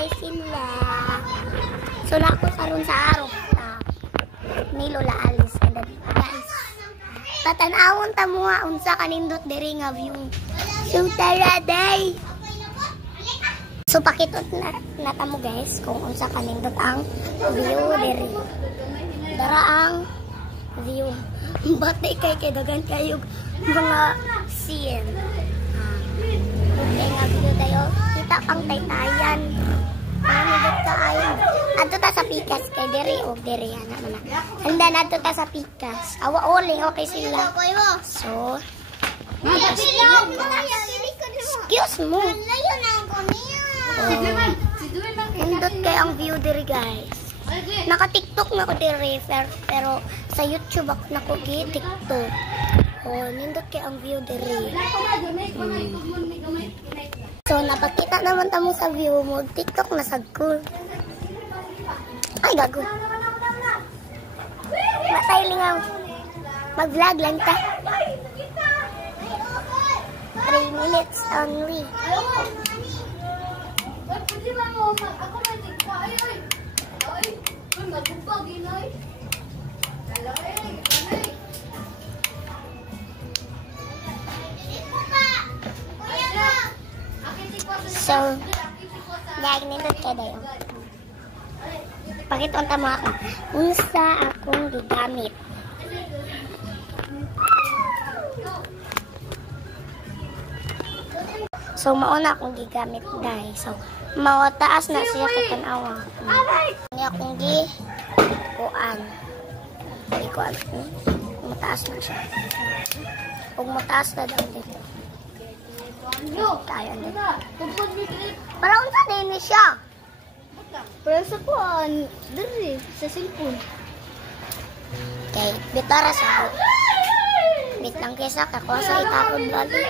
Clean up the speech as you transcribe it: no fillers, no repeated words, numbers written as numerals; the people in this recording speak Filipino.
kay sila. So na ako karon sa araw ni Lola Alice kada dito guys. Tatanawon ta mo nga unsa kanindot diri nga view. So tara day. So pakitot na ta mo guys kung unsa kanindot ang view diri. Dara ang view. Batay kay dagan kayo mga scene. Okay nga view tayo. Kita pang taytayan. Manidot ka ayon. Adto ta sa pikas kay diri o diri ana man. Handa na adto ta sa pikas. Awa oli okay sila. So excuse mo. Nindot kay ang view diri guys. Naka-TikTok na ko diri pero sa YouTube ako nako gi-TikTok. Oh, nindot kay ang view diri. So napakita naman tamo sa view mo. TikTok na sagkul. Ay gago. Matay lingaw. Mag-vlog lang ta. 3 minutes only. So, dahil nindot ka dayo. Pakita mo ako. Unsa akong gigamit. So, mauna akong gigamit guys. So, mawataas na siya katanawa. Ini akong gikuan. Gikuan. Mataas na siya. Kung mataas na daw dito. Kaya na. Para unsa din siya. Pero sa kuan, diri sa cellphone. Okay, bitara sa bit lang kesa kakuha sa itapon lalo.